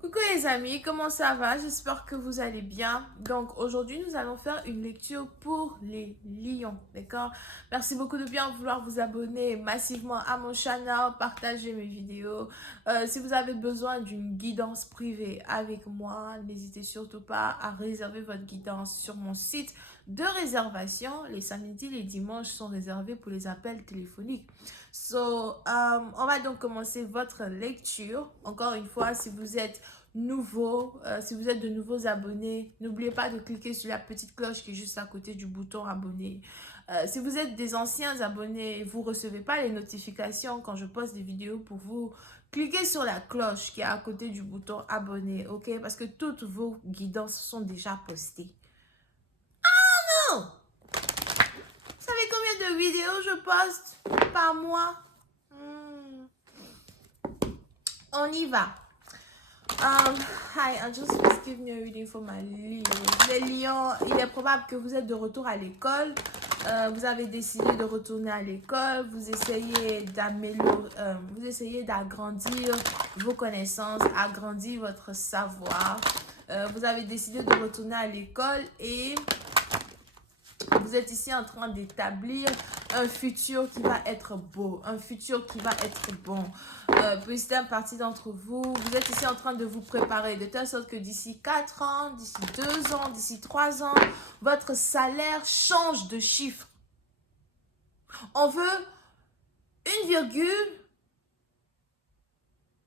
Coucou les amis, comment ça va? J'espère que vous allez bien. Donc aujourd'hui, nous allons faire une lecture pour les lions, d'accord? Merci beaucoup de bien vouloir vous abonner massivement à mon channel, partager mes vidéos. Si vous avez besoin d'une guidance privée avec moi, n'hésitez surtout pas à réserver votre guidance sur mon site de réservation. Les samedis, les dimanches sont réservés pour les appels téléphoniques. On va donc commencer votre lecture. Encore une fois, si vous êtes nouveau, si vous êtes de nouveaux abonnés, n'oubliez pas de cliquer sur la petite cloche qui est juste à côté du bouton abonné. Si vous êtes des anciens abonnés, vous ne recevez pas les notifications quand je poste des vidéos pour vous. Cliquez sur la cloche qui est à côté du bouton abonné, ok? Parce que toutes vos guidances sont déjà postées. Oh! Vous savez combien de vidéos je poste par mois? On y va. Hi, I just was giving you a reading for my lions. Les lions, il est probable que vous êtes de retour à l'école. Vous avez décidé de retourner à l'école. Vous essayez d'améliorer, vous essayez d'agrandir vos connaissances, agrandir votre savoir. Vous avez décidé de retourner à l'école et vous êtes ici en train d'établir un futur qui va être beau, un futur qui va être bon. Pour une partie d'entre vous, vous êtes ici en train de vous préparer de telle sorte que d'ici 4 ans, d'ici 2 ans, d'ici 3 ans, votre salaire change de chiffre. On veut une virgule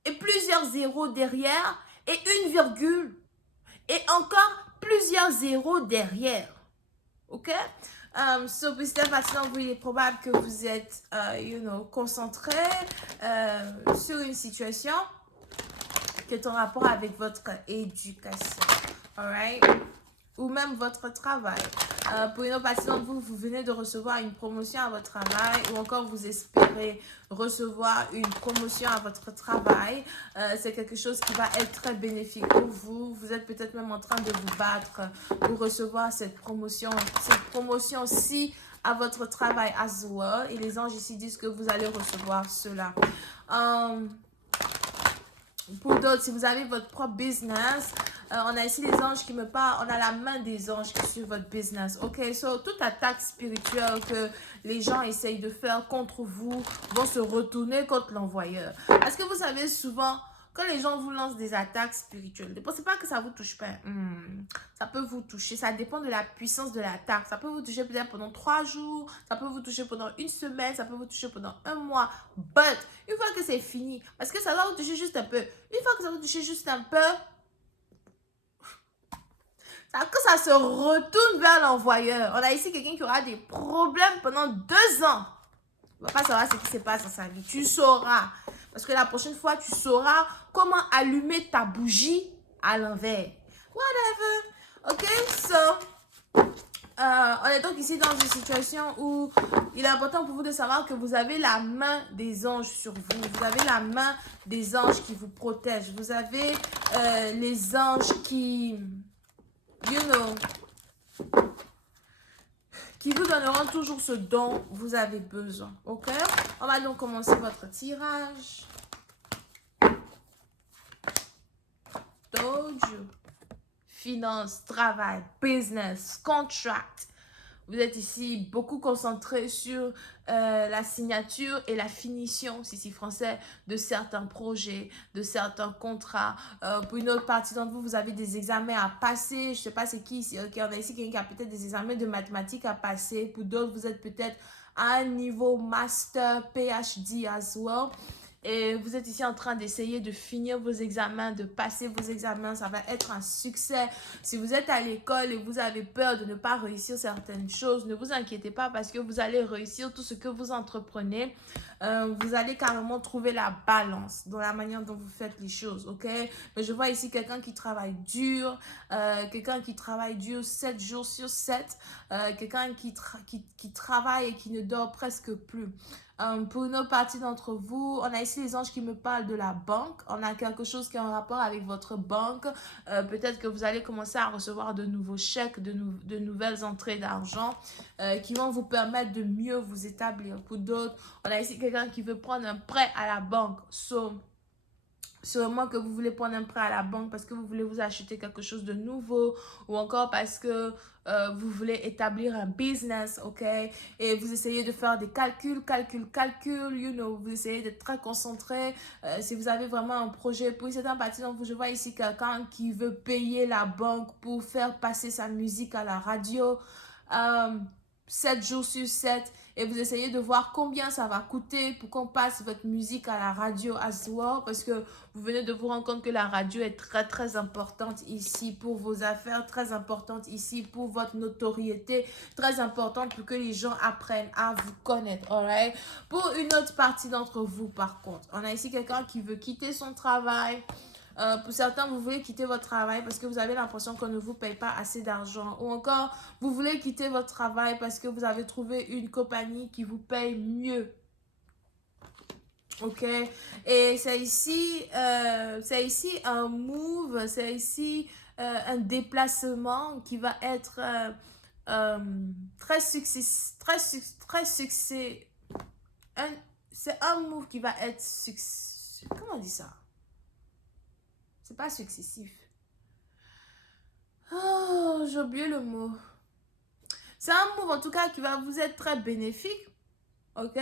et plusieurs zéros derrière et une virgule et encore plusieurs zéros derrière. Ok? Pour cette partie d'entre vous, il est probable que vous êtes, concentré sur une situation qui est en rapport avec votre éducation. Alright? Ou même votre travail. Pour une autre partie d'entre vous, vous venez de recevoir une promotion à votre travail ou encore vous espérez recevoir une promotion à votre travail. C'est quelque chose qui va être très bénéfique pour vous. Vous êtes peut-être même en train de vous battre pour recevoir cette promotion-ci à votre travail as well. Et les anges ici disent que vous allez recevoir cela. Pour d'autres, si vous avez votre propre business, on a ici les anges qui me parlent, on a la main des anges qui suivent votre business. Ok, so toute attaque spirituelle que les gens essayent de faire contre vous vont se retourner contre l'envoyeur. Parce que vous savez souvent, quand les gens vous lancent des attaques spirituelles, ne pensez pas que ça vous touche pas. Ça peut vous toucher, ça dépend de la puissance de l'attaque. Ça peut vous toucher peut-être pendant 3 jours, ça peut vous toucher pendant une semaine, ça peut vous toucher pendant un mois. But, une fois que c'est fini, parce que ça va vous toucher juste un peu, une fois que ça va vous toucher juste un peu, que ça se retourne vers l'envoyeur. On a ici quelqu'un qui aura des problèmes pendant 2 ans. Il ne va pas savoir ce qui se passe dans sa vie. Tu sauras. Parce que la prochaine fois, tu sauras comment allumer ta bougie à l'envers. Whatever. Ok, so, on est donc ici dans une situation où il est important pour vous de savoir que vous avez la main des anges sur vous. Vous avez la main des anges qui vous protègent. Vous avez les anges qui, qui vous donneront toujours ce dont vous avez besoin. Ok? On va donc commencer votre tirage. Dojo. Finance, travail, business, contract. Vous êtes ici beaucoup concentré sur la signature et la finition, si c'est français, de certains projets, de certains contrats. Pour une autre partie d'entre vous, vous avez des examens à passer. Je ne sais pas c'est qui ici. Ok, on a ici quelqu'un qui a peut-être des examens de mathématiques à passer. Pour d'autres, vous êtes peut-être à un niveau master, PhD as well. Et vous êtes ici en train d'essayer de finir vos examens, de passer vos examens. Ça va être un succès. Si vous êtes à l'école et vous avez peur de ne pas réussir certaines choses, ne vous inquiétez pas parce que vous allez réussir tout ce que vous entreprenez. Vous allez carrément trouver la balance dans la manière dont vous faites les choses, ok? Mais je vois ici quelqu'un qui travaille dur, 7 jours sur 7, quelqu'un qui travaille et qui ne dort presque plus. Pour une autre partie d'entre vous, on a ici les anges qui me parlent de la banque. On a quelque chose qui est en rapport avec votre banque. Peut-être que vous allez commencer à recevoir de nouveaux chèques, de nouvelles entrées d'argent qui vont vous permettre de mieux vous établir. Pour d'autres, on a ici quelqu'un qui veut prendre un prêt à la banque. So, sûrement que vous voulez prendre un prêt à la banque parce que vous voulez vous acheter quelque chose de nouveau ou encore parce que vous voulez établir un business, ok? Et vous essayez de faire des calculs, you know, vous essayez d'être très concentré. Si vous avez vraiment un projet, pour une certaine partie d'entre vous, je vois ici quelqu'un qui veut payer la banque pour faire passer sa musique à la radio. Euh, 7 jours sur 7 et vous essayez de voir combien ça va coûter pour qu'on passe votre musique à la radio as well parce que vous venez de vous rendre compte que la radio est très importante ici pour vos affaires, très importante ici pour votre notoriété, très importante pour que les gens apprennent à vous connaître, alright? Pour une autre partie d'entre vous, par contre, on a ici quelqu'un qui veut quitter son travail. Pour certains, vous voulez quitter votre travail parce que vous avez l'impression qu'on ne vous paye pas assez d'argent. Ou encore, vous voulez quitter votre travail parce que vous avez trouvé une compagnie qui vous paye mieux. Ok, et c'est ici un move, c'est ici un déplacement qui va être très succès. C'est un move qui va être succès. Comment on dit ça? C'est pas successif. Oh, j'ai oublié le mot. C'est un move en tout cas qui va vous être très bénéfique. Ok?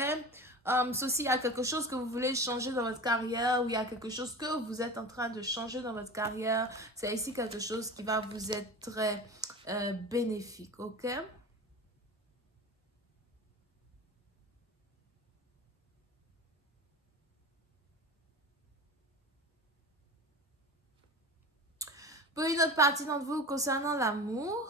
Sauf s'il y a quelque chose que vous voulez changer dans votre carrière ou il y a quelque chose que vous êtes en train de changer dans votre carrière, c'est ici quelque chose qui va vous être très bénéfique. Ok? Pour une autre partie d'entre vous concernant l'amour,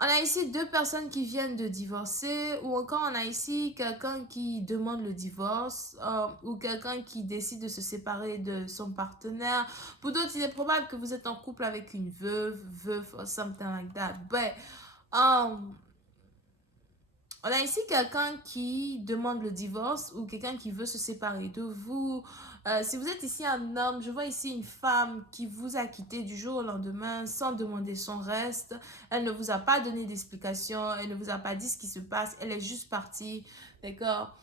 on a ici deux personnes qui viennent de divorcer ou encore on a ici quelqu'un qui demande le divorce ou quelqu'un qui décide de se séparer de son partenaire. Pour d'autres, il est probable que vous êtes en couple avec une veuve or something like that. But, on a ici quelqu'un qui demande le divorce ou quelqu'un qui veut se séparer de vous. Si vous êtes ici un homme, je vois ici une femme qui vous a quitté du jour au lendemain sans demander son reste. Elle ne vous a pas donné d'explication, elle ne vous a pas dit ce qui se passe, elle est juste partie, d'accord?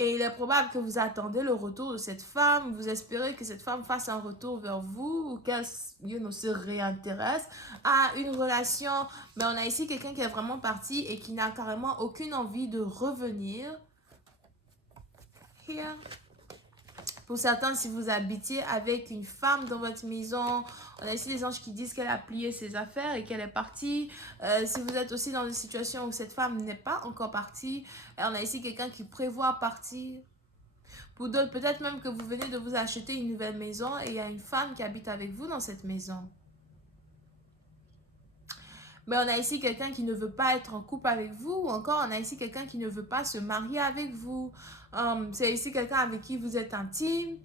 Et il est probable que vous attendez le retour de cette femme, vous espérez que cette femme fasse un retour vers vous ou qu'elle se réintéresse à une relation. Mais on a ici quelqu'un qui est vraiment parti et qui n'a carrément aucune envie de revenir. Here. Pour certains, si vous habitiez avec une femme dans votre maison, on a ici les anges qui disent qu'elle a plié ses affaires et qu'elle est partie. Si vous êtes aussi dans une situation où cette femme n'est pas encore partie, on a ici quelqu'un qui prévoit partir. Pour d'autres, peut-être même que vous venez de vous acheter une nouvelle maison et il y a une femme qui habite avec vous dans cette maison. Mais on a ici quelqu'un qui ne veut pas être en couple avec vous ou encore on a ici quelqu'un qui ne veut pas se marier avec vous. C'est ici quelqu'un avec qui vous êtes intime.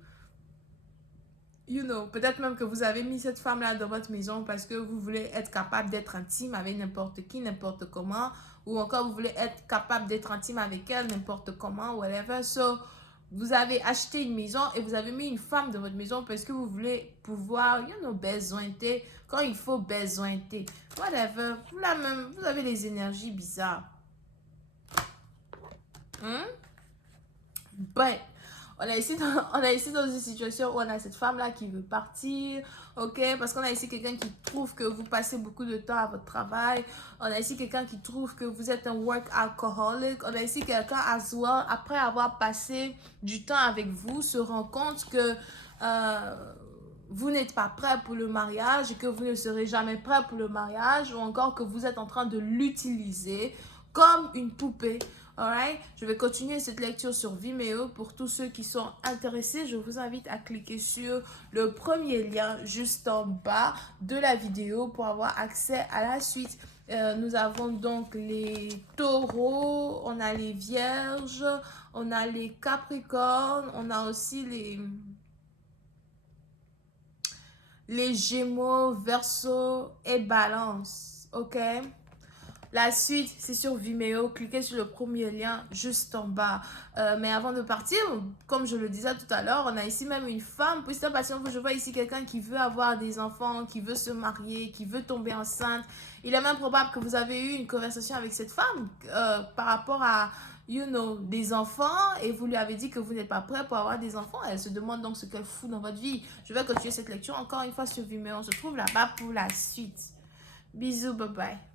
Peut-être même que vous avez mis cette femme-là dans votre maison parce que vous voulez être capable d'être intime avec n'importe qui, n'importe comment. Ou encore vous voulez être capable d'être intime avec elle n'importe comment, whatever. So, vous avez acheté une maison et vous avez mis une femme dans votre maison parce que vous voulez pouvoir, besointer quand il faut besointer. Whatever. Vous avez des énergies bizarres. But, on est ici dans une situation où on a cette femme-là qui veut partir, ok? Parce qu'on a ici quelqu'un qui trouve que vous passez beaucoup de temps à votre travail. On a ici quelqu'un qui trouve que vous êtes un work alcoholic. On a ici quelqu'un, as well, après avoir passé du temps avec vous, se rend compte que vous n'êtes pas prêt pour le mariage et que vous ne serez jamais prêt pour le mariage ou encore que vous êtes en train de l'utiliser comme une poupée. Alright, je vais continuer cette lecture sur Vimeo. Pour tous ceux qui sont intéressés, je vous invite à cliquer sur le premier lien juste en bas de la vidéo pour avoir accès à la suite. Nous avons donc les taureaux, on a les vierges, on a les capricornes, on a aussi les gémeaux, verseau et balance. Ok? La suite, c'est sur Vimeo. Cliquez sur le premier lien juste en bas. Mais avant de partir, comme je le disais tout à l'heure, on a ici même une femme. Puis parce que je vois ici quelqu'un qui veut avoir des enfants, qui veut se marier, qui veut tomber enceinte. Il est même probable que vous avez eu une conversation avec cette femme par rapport à des enfants et vous lui avez dit que vous n'êtes pas prêt pour avoir des enfants. Elle se demande donc ce qu'elle fout dans votre vie. Je vais continuer cette lecture encore une fois sur Vimeo. On se retrouve là-bas pour la suite. Bisous, bye bye.